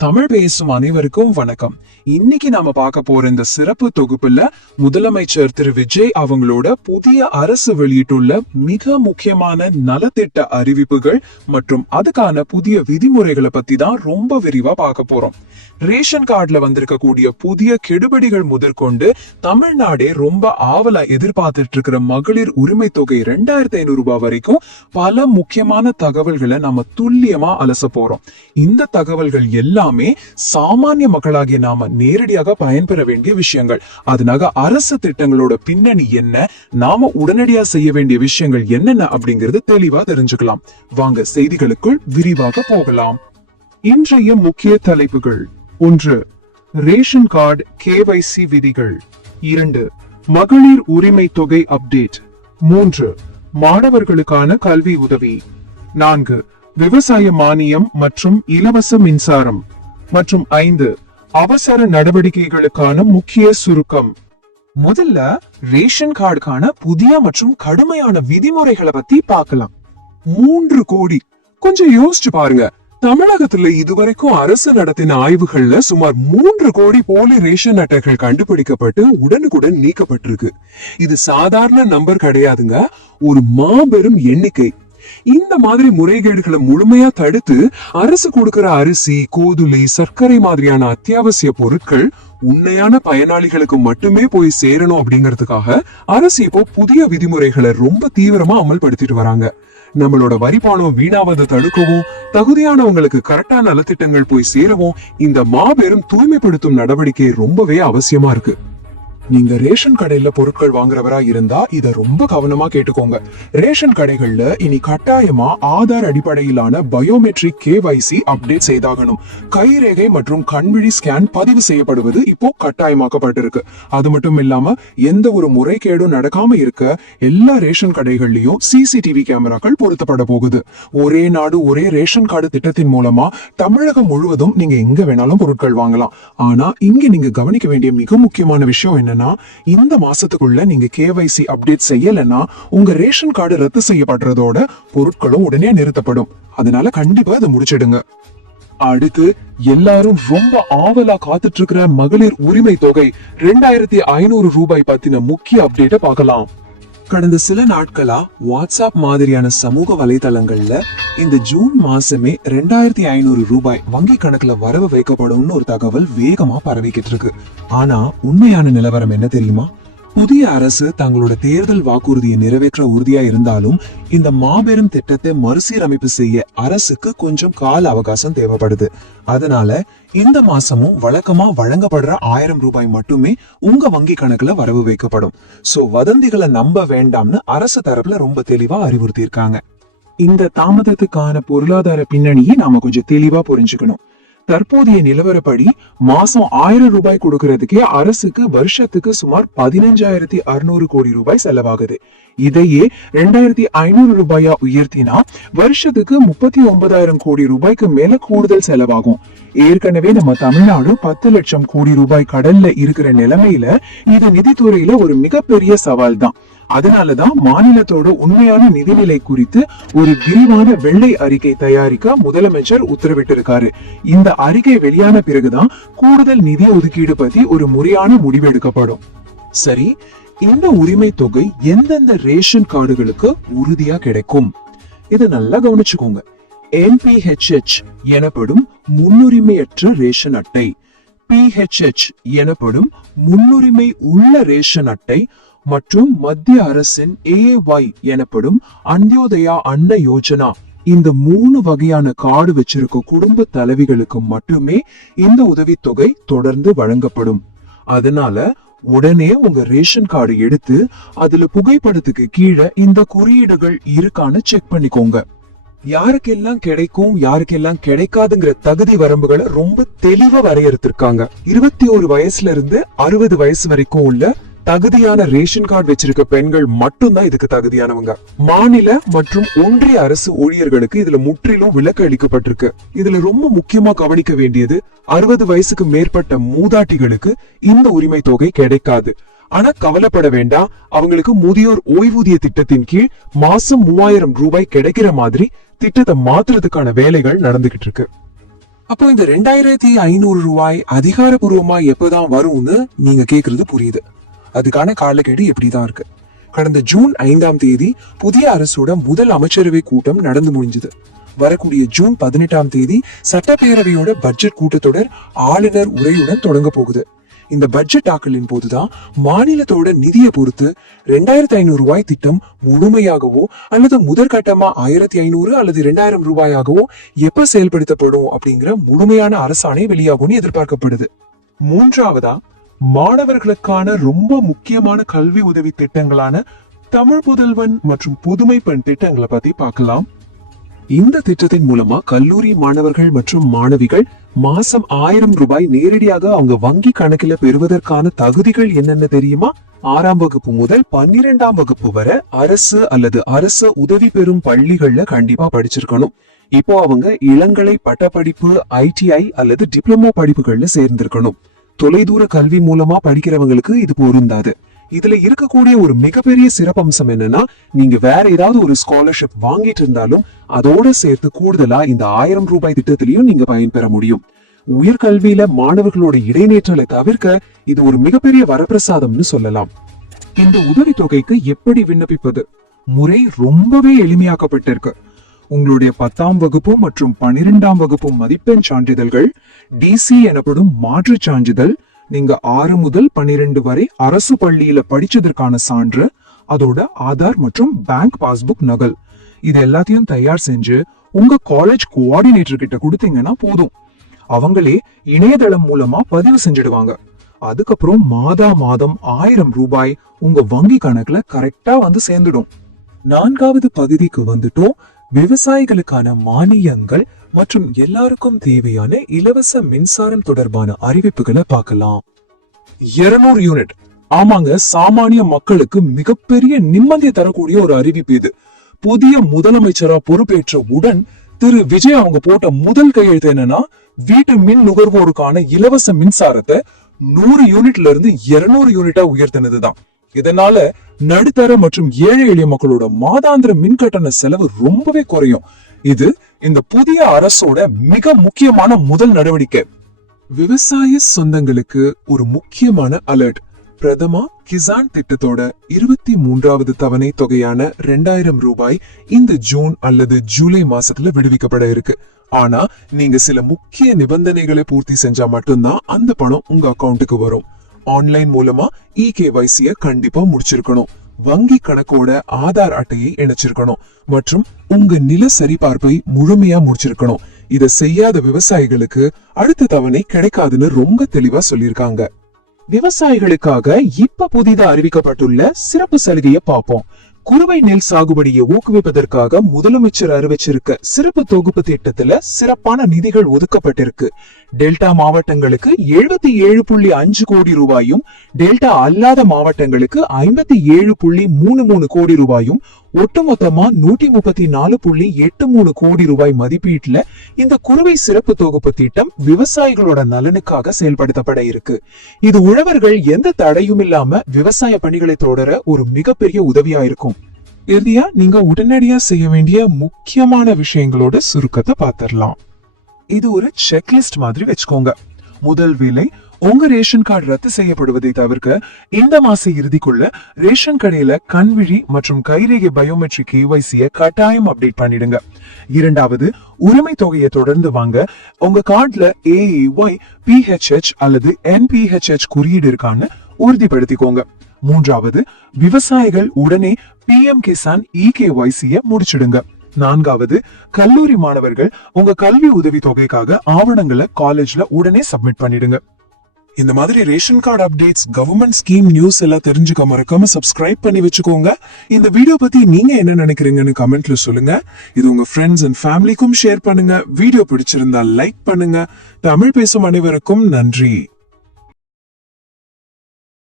தமிழ் பேசும் அனைவருக்கும் வணக்கம். இன்னைக்கு நாம பார்க்க போற இந்த சிறப்பு தொகுப்புல முதலமைச்சர் திரு விஜய் அவங்களோட புதிய அரசு வெளியிட்டுள்ள மிக முக்கியமான நலத்திட்ட அறிவிப்புகள் மற்றும் அதுக்கான புதிய விதிமுறைகளை பத்தி தான் ரொம்ப விரிவா பார்க்க போறோம். ரேஷன் கார்டுல வந்திருக்கக்கூடிய புதிய கெடுபிடிகள் முதற்கொண்டு தமிழ்நாடே ரொம்ப ஆவலா எதிர்பார்த்துட்டு இருக்கிற மகளிர் உரிமை தொகை 2500 ரூபாய் வரைக்கும் பல முக்கியமான தகவல்களை நம்ம துல்லியமா அலச போறோம். இந்த தகவல்கள் எல்லாமே சாமானிய மக்களாகிய நாம நேரடியாக பயன்பெற வேண்டிய விஷயங்கள். அதனால அரசு திட்டங்களோட பின்னணி என்ன, நாம உடனடியா செய்ய வேண்டிய விஷயங்கள் என்னென்ன அப்படிங்கிறது தெளிவா தெரிஞ்சுக்கலாம். வாங்க செய்திகளுக்குள் விரிவாக போகலாம். இன்றைய முக்கிய தலைப்புகள்: 1. ரேஷன் கார்டு KYC விதிகள். 2. மகளிர் உரிமை தொகை அப்டேட். 3. மாணவர்களுக்கான கல்வி உதவி. 4. விவசாய மானியம் மற்றும் இலவச மின்சாரம். மற்றும் 5. அவசர நடவடிக்கைகளுக்கான முக்கிய சுருக்கம். முதல்ல ரேஷன் கார்டுக்கான புதிய மற்றும் கடுமையான விதிமுறைகளை பத்தி பார்க்கலாம். 3 கோடி. கொஞ்சம் யோசிச்சு பாருங்க. தமிழகத்துல இதுவரைக்கும் அரசு நடத்தின ஆய்வுகள்ல சுமார் 3 கோடி போலி ரேஷன் அட்டைகள் கண்டுபிடிக்கப்பட்டு உடனுக்குடன் நீக்கப்பட்டிருக்கு. இது சாதாரண நம்பர் கிடையாதுங்க, ஒரு மாபெரும் எண்ணிக்கை. இந்த மாதிரி முறைகேடுகளை முழுமையா தடுத்து அரசு கொடுக்கிற அரிசி, கோதுளை, சர்க்கரை மாதிரியான அத்தியாவசிய பொருட்கள் உண்மையான பயனாளிகளுக்கு மட்டுமே போய் சேரணும் அப்படிங்கிறதுக்காக அரசு இப்போ புதிய விதிமுறைகளை ரொம்ப தீவிரமா அமல்படுத்திட்டு வராங்க. நம்மளோட வரி பணம் வீணாவதை தடுக்கவும், தகுதியானவங்களுக்கு கரெக்டான நலத்திட்டங்கள் போய் சேரவும் இந்த மாபெரும் தூய்மைப்படுத்தும் நடவடிக்கை ரொம்பவே அவசியமா இருக்கு. நீங்க ரேஷன் கடையில பொருட்கள் வாங்குறவரா இருந்தா இத ரொம்ப கவனமா கேட்டுக்கோங்க. ரேஷன் கடைகள்ல இனி கட்டாயமா ஆதார் அடிப்படையிலான பயோமெட்ரிக் KYC அப்டேட் செய்தாகணும். கைரேகை மற்றும் கண்விழி ஸ்கேன் பதிவு செய்யப்படுவது இப்போ கட்டாயமாக்கப்பட்டிருக்கு. அது மட்டும் இல்லாம எந்த ஒரு முறைகேடும் நடக்காம இருக்க எல்லா ரேஷன் கடைகள்லயும் CCTV கேமராக்கள் பொருத்தப்பட போகுது. ஒரே நாடு ஒரே ரேஷன் கார்டு திட்டத்தின் மூலமா தமிழகம் முழுவதும் நீங்க எங்க வேணாலும் பொருட்கள் வாங்கலாம். ஆனா இங்க நீங்க கவனிக்க வேண்டிய மிக முக்கியமான விஷயம் என்ன, இந்த மாசத்துக்குள்ள நீங்க KYC அப்டேட் செய்யலன்னா உங்க ரேஷன் கார்டு ரத்து செய்யப்படுறதோட பொருட்களும் உடனே நிறுத்தப்படும். அதனால கண்டிப்பா அதை முடிச்சிடுங்க. அடுத்து எல்லாரும் ரொம்ப ஆவலா காத்துட்டு இருக்கிற மகளிர் உரிமை தொகை 2500 ரூபாய் பத்தின முக்கிய அப்டேட்ட பார்க்கலாம். கடந்த சில நாட்களா வாட்ஸ்அப் மாதிரியான சமூக வலைதளங்கள்ல இந்த ஜூன் மாசமே 2500 ரூபாய் வங்கி கணக்குல வரவு வைக்கப்படும்னு ஒரு தகவல் வேகமா பரவிக்கிட்டு இருக்கு. ஆனா உண்மையான நிலவரம் என்ன தெரியுமா? புதிய அரசு தங்களோட தேர்தல் வாக்குறுதியை நிறைவேற்ற உறுதியா இருந்தாலும் இந்த மாபெரும் திட்டத்தை மறுசீரமைப்பு செய்ய அரசுக்கு கொஞ்சம் கால அவகாசம் தேவைப்படுது. அதனால இந்த மாசமும் வழக்கமா வழங்கப்படுற 1000 ரூபாய் மட்டுமே உங்க வங்கி கணக்குல வரவு வைக்கப்படும். சோ வதந்திகளை நம்ப வேண்டாம்னு அரசு தரப்புல ரொம்ப தெளிவா அறிவுறுத்தி இருக்காங்க. இந்த தாமதத்துக்கான பொருளாதார பின்னணியை நாம கொஞ்சம் தெளிவா புரிஞ்சுக்கணும். தற்போதைய நிலவரப்படி மாசம் 1000 ரூபாய் கொடுக்கறதுக்கே அரசுக்கு வருஷத்துக்கு சுமார் 15,600 கோடி ரூபாய் செலவாகுது. இதையே 2500 ரூபாயா உயர்த்தினா வருஷத்துக்கு 39,000 கோடி ரூபாய்க்கு மேல கூடுதல் செலவாகும். ஏற்கனவே நம்ம தமிழ்நாடு 10 லட்சம் கோடி ரூபாய் கடல்ல இருக்கிற நிலைமையில இது நிதித்துறையில ஒரு மிகப்பெரிய சவால் தான். அதனாலதான் மாநிலத்தோட உண்மையான நிதிநிலை குறித்து ஒரு விரிவான வெள்ளை அறிக்கை தயாரிக்க முதலமைச்சர் உத்தரவிட்டிருக்காரு. இந்த அறிக்கை வெளியான பிறகுதான் கூடுதல் நிதி ஒதுக்கீடு பத்தி ஒரு முறையான முடிவு எடுக்கப்படும். சரி, இந்த உரிமை தொகை எந்தெந்த ரேஷன் கார்டுகளுக்கு உறுதியா கிடைக்கும்? இதை நல்லா கவனிச்சுக்கோங்க. NPHH எனப்படும் முன்னுரிமையற்ற ரேஷன் அட்டை, PHH எனப்படும் முன்னுரிமை உள்ள ரேஷன் அட்டை மற்றும் மத்திய அரசின் AAY எனப்படும் அந்தியோதயா அன்ன யோஜனா, இந்த 3 வகையான கார்டு வச்சிருக்க குடும்ப தலைவிகளுக்கு மட்டுமே இந்த உதவித்தொகை தொடர்ந்து வழங்கப்படும். அதனால உடனே உங்க ரேஷன் கார்டு எடுத்து அதுல புகைப்படத்துக்கு கீழே இந்த குறியீடுகள் இருக்கான்னு செக் பண்ணிக்கோங்க. யாருக்கெல்லாம் கிடைக்கும் யாருக்கெல்லாம் கிடைக்காதுங்கிற தகுதி வரம்புகளை ரொம்ப தெளிவா வரையறுத்திருக்காங்க. 21 வயசுல இருந்து 60 வயசு வரைக்கும் உள்ள தகுதியான ரேஷன் கார்டு வச்சிருக்க பெண்கள் மட்டும்தான் இதுக்கு தகுதியானவங்க. மாநில மற்றும் ஒன்றிய அரசு ஊழியர்களுக்கு இதுல முற்றிலும் விலக்கு அளிக்கப்பட்டிருக்கு. இதுல ரொம்ப முக்கியமா கவனிக்க வேண்டியது 60 வயசுக்கு மேற்பட்ட மூதாட்டிகளுக்கு இந்த உரிமை தொகை கிடைக்காது. ஆனா கவலைப்பட வேண்டாம், அவங்களுக்கு முதியோர் ஓய்வூதிய திட்டத்தின் கீழ் மாசம் 3000 ரூபாய் கிடைக்கிற மாதிரி திட்டத்தை மாத்துறதுக்கான வேலைகள் நடந்துகிட்டு இருக்கு. அப்போ இந்த 2500 ரூபாய் அதிகாரப்பூர்வமா எப்பதான் வரும்னு நீங்க கேக்குறது புரியுது. அதுக்கான காலக்கெடு எப்படிதான் இருக்கு. கடந்த ஜூன் 5ஆம் தேதி புதிய அரசோட முதல் அமைச்சரவை கூட்டம் நடந்து முடிஞ்சது. வரக்கூடிய ஜூன் 18ஆம் தேதி சட்டப்பேரவையோட பட்ஜெட் கூட்டத்தொடர் ஆளுநர் உரையுடன் தொடங்க போகுது. இந்த பட்ஜெட் தாக்கலின் போதுதான் மாநிலத்தோட நிதியை பொறுத்து 2500 ரூபாய் திட்டம் முழுமையாகவோ அல்லது முதற்கட்டமா 1500 அல்லது 2000 ரூபாயாகவோ எப்ப செயல்படுத்தப்படும் அப்படிங்கிற முழுமையான அரசாணை வெளியாகும்னு எதிர்பார்க்கப்படுது. மூன்றாவதா மாணவர்களுக்கான ரொம்ப முக்கியமான கல்வி உதவி திட்டங்களான தமிழ் புதல்வன் மற்றும் புதுமை பெண் திட்டங்களை பத்தி பார்க்கலாம். இந்த திட்டத்தின் மூலமா கல்லூரி மாணவர்கள் மற்றும் மாணவிகள் மாசம் 1000 ரூபாய் நேரடியாக அவங்க வங்கி கணக்கில பெறுவதற்கான தகுதிகள் என்னென்ன தெரியுமா? 6ஆம் வகுப்பு முதல் 12ஆம் வகுப்பு வரை அரசு அல்லது அரசு உதவி பெறும் பள்ளிகள்ல கண்டிப்பா படிச்சிருக்கணும். இப்போ அவங்க இளங்கலை பட்டப்படிப்பு, ITI அல்லது டிப்ளமோ படிப்புகள்ல சேர்ந்திருக்கணும். தொலைதூர கல்வி மூலமா படிக்கிறவங்களுக்கு இது பொருந்தாது. இதுல இருக்கக்கூடிய ஒரு மிகப்பெரிய சிறப்பம்சம் என்னன்னா, நீங்க வேற ஏதாவது ஒரு ஸ்காலர்ஷிப் வாங்கிட்டு இருந்தாலும் அதோட சேர்த்து கூடுதலா இந்த 1000 ரூபாய் திட்டத்திலையும் நீங்க பயன்பெற முடியும். உயர்கல்வியில மாணவர்களோட இடைநேற்றலை தவிர்க்க இது ஒரு மிகப்பெரிய வரப்பிரசாதம்னு சொல்லலாம். இந்த உதவித்தொகைக்கு எப்படி விண்ணப்பிப்பது? முறை ரொம்பவே எளிமையாக்கப்பட்டிருக்கு. உங்களுடைய 10ஆம் வகுப்பு மற்றும் 12ஆம் வகுப்பு மதிப்பெண் சான்றிதழ்கள், DC எனப்படும் மாற்று சான்றிதழ், நீங்க 6 முதல் 12 வரை அரசு பள்ளியில படிச்சதற்கான சான்று, அதோட ஆதார் மற்றும் பேங்க் பாஸ்புக் நகல், இது எல்லாத்தையும் தயார் செஞ்சு உங்க காலேஜ் கோஆர்டினேட்டர் கிட்ட கொடுத்தீங்கன்னா போதும். அவங்களே இணையதளம் மூலமா பதிவு செஞ்சிடுவாங்க. அதுக்கப்புறம் மாதம் 1000 ரூபாய் உங்க வங்கி கணக்குல கரெக்டா வந்து சேர்ந்துடும். 4வது பகுதிக்கு வந்துட்டோம். விவசாயிகளுக்கான மானியங்கள் மற்றும் எல்லாருக்கும் தேவையான இலவச மின்சாரம் தொடர்பான அறிவிப்புகளை பார்க்கலாம். 200 யூனிட். ஆமாங்க, சாமானிய மக்களுக்கு மிகப்பெரிய நிம்மதியை தரக்கூடிய ஒரு அறிவிப்பு இது. புதிய முதலமைச்சரா பொறுப்பேற்ற உடன் திரு விஜய் அவங்க போட்ட முதல் கையெழுத்து என்னன்னா, வீட்டு மின் நுகர்வோருக்கான இலவச மின்சாரத்தை 100 யூனிட்ல இருந்து 200 யூனிட்டா உயர்த்தினதுதான். இதனால நடுத்தர மற்றும் ஏழை எளிய மக்களோட மாதாந்திர மின் கட்டண செலவு ரொம்பவே குறையும். இது இந்த புதிய அரசோட மிக முக்கியமான முதல் நடவடிக்கை. விவசாய சொந்தங்களுக்கு ஒரு முக்கியமான அலர்ட். பிரதமா கிசான் திட்டத்தோட 23வது தவணை தொகையான 2000 ரூபாய் இந்த ஜூன் அல்லது ஜூலை மாசத்துல விடுவிக்கப்பட இருக்கு. ஆனா நீங்க சில முக்கிய நிபந்தனைகளை பூர்த்தி செஞ்சா மட்டும்தான் அந்த பணம் உங்க அக்கௌண்ட்டுக்கு வரும். ஆன்லைன் மூலமா EKYC கண்டிப்பா முடிச்சிருக்கணும். வங்கி கணக்கோட ஆதார் அட்டையை இணைச்சிருக்கணும் மற்றும் உங்க நில சரிபார்ப்பை முழுமையா முடிச்சிருக்கணும். இத செய்யாத விவசாயிகளுக்கு அடுத்த தவணை கிடைக்காதுன்னு ரொம்ப தெளிவா சொல்லியிருக்காங்க. விவசாயிகளுக்காக இப்ப புதிதாக அறிவிக்கப்பட்டுள்ள சிறப்பு சலுகையை பார்ப்போம். குறுவை நெல் சாகுபடியை ஊக்குவிப்பதற்காக முதலமைச்சர் அறிவிச்சிருக்க சிறப்பு தொகுப்பு திட்டத்துல சிறப்பான நிதிகள் ஒதுக்கப்பட்டிருக்கு. டெல்டா மாவட்டங்களுக்கு 77.5 கோடி ரூபாயும், டெல்டா அல்லாத மாவட்டங்களுக்கு 57.33 கோடி ரூபாயும், ஒட்டுமொத்தமா 134.83 கோடி ரூபாய் மதிப்பீட்டுல இந்த குறுவை சிறப்பு தொகுப்பு திட்டம் விவசாயிகளோட நலனுக்காக செயல்படுத்தப்பட இருக்கு. இது உழவர்கள் எந்த தடையும் இல்லாம விவசாய பணிகளை தொடர ஒரு மிகப்பெரிய உதவியா இருக்கும். இறுதியா நீங்க உடனடியா செய்ய வேண்டிய முக்கியமான விஷயங்களோட சுருக்கத்தை பார்த்திடலாம். இது ஒரு செக்லிஸ்ட் மாதிரி வச்சுக்கோங்க. முதல் வேலை, உங்க ரேஷன் கார்டு ரத்து செய்யப்படுவதை தவிர்க்க இந்த மாச இறுதிக்குள்ள ரேஷன் கடையில கண்விழி மற்றும் கைரேகை பயோமெட்ரிக் KYC கட்டாயம் அப்டேட் பண்ணிடுங்க. இரண்டாவது, உரிமை தொகையை தொடர்ந்து வாங்க. உங்க கார்டுல AAY, PHH அல்லது NPHH குறியீடு இருக்கான்னு உறுதிப்படுத்திக்கோங்க. மூன்றாவது, விவசாயிகள் உடனே PM கிசான் EKYC முடிச்சிடுங்க. நான்காவது, கல்லூரி மாணவர்கள் உங்க கல்வி உதவி தொகைக்காக ஆவணங்களை காலேஜ்ல உடனே சப்மிட் பண்ணிடுங்க. இந்த மாதிரி ration card updates, government scheme news எல்லாம் தெரிஞ்சுக்க மறக்காம சப்ஸ்கிரைப் பண்ணி வச்சுக்கோங்க. இந்த வீடியோ பத்தி நீங்க என்ன நினைக்கிறீங்கன்னு கமெண்ட்ல சொல்லுங்க. இது உங்க ஃப்ரெண்ட்ஸ் அண்ட் ஃபேமிலிக்கும் ஷேர் பண்ணுங்க. வீடியோ பிடிச்சிருந்தா லைக் பண்ணுங்க. தமிழ் பேசும் அனைவருக்கும் நன்றி.